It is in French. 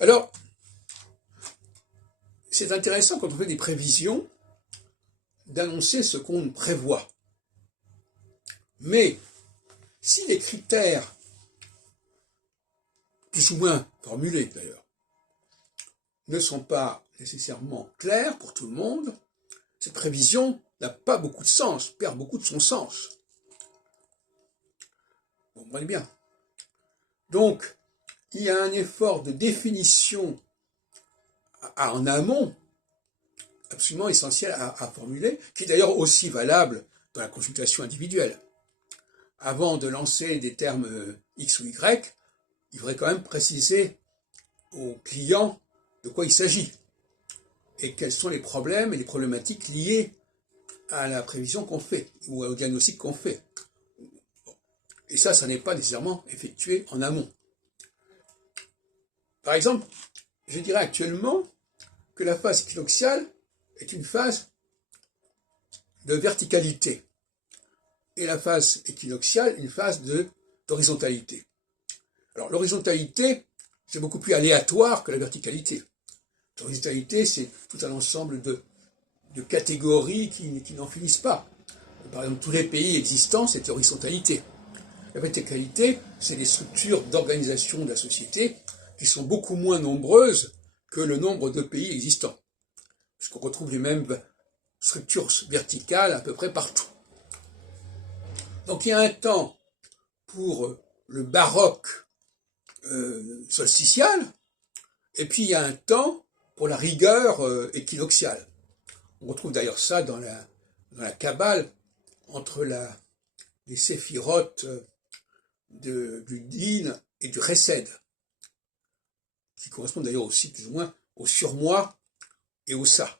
Alors, c'est intéressant quand on fait des prévisions d'annoncer ce qu'on prévoit. Mais si les critères, plus ou moins formulés d'ailleurs, ne sont pas nécessairement clairs pour tout le monde, cette prévision n'a pas beaucoup de sens, perd beaucoup de son sens. Vous comprenez bien. Donc, il y a un effort de définition en amont absolument essentiel à formuler, qui est d'ailleurs aussi valable dans la consultation individuelle. Avant de lancer des termes X ou Y, il faudrait quand même préciser au client de quoi il s'agit et quels sont les problèmes et les problématiques liées à la prévision qu'on fait ou au diagnostic qu'on fait. Et ça n'est pas nécessairement effectué en amont. Par exemple, je dirais actuellement que la phase équinoxiale est une phase de verticalité et la phase équinoxiale une phase d'horizontalité. Alors l'horizontalité, c'est beaucoup plus aléatoire que la verticalité. L'horizontalité, c'est tout un ensemble de catégories qui n'en finissent pas. Par exemple, tous les pays existants, c'est l'horizontalité. La verticalité, c'est les structures d'organisation de la société qui sont beaucoup moins nombreuses que le nombre de pays existants, puisqu'on retrouve les mêmes structures verticales à peu près partout. Donc il y a un temps pour le baroque solsticial, et puis il y a un temps pour la rigueur équinoxiale. On retrouve d'ailleurs ça dans la Kabbale, entre les séphirotes du Din et du Chesed, qui correspondent d'ailleurs aussi plus ou moins au surmoi et au Sa.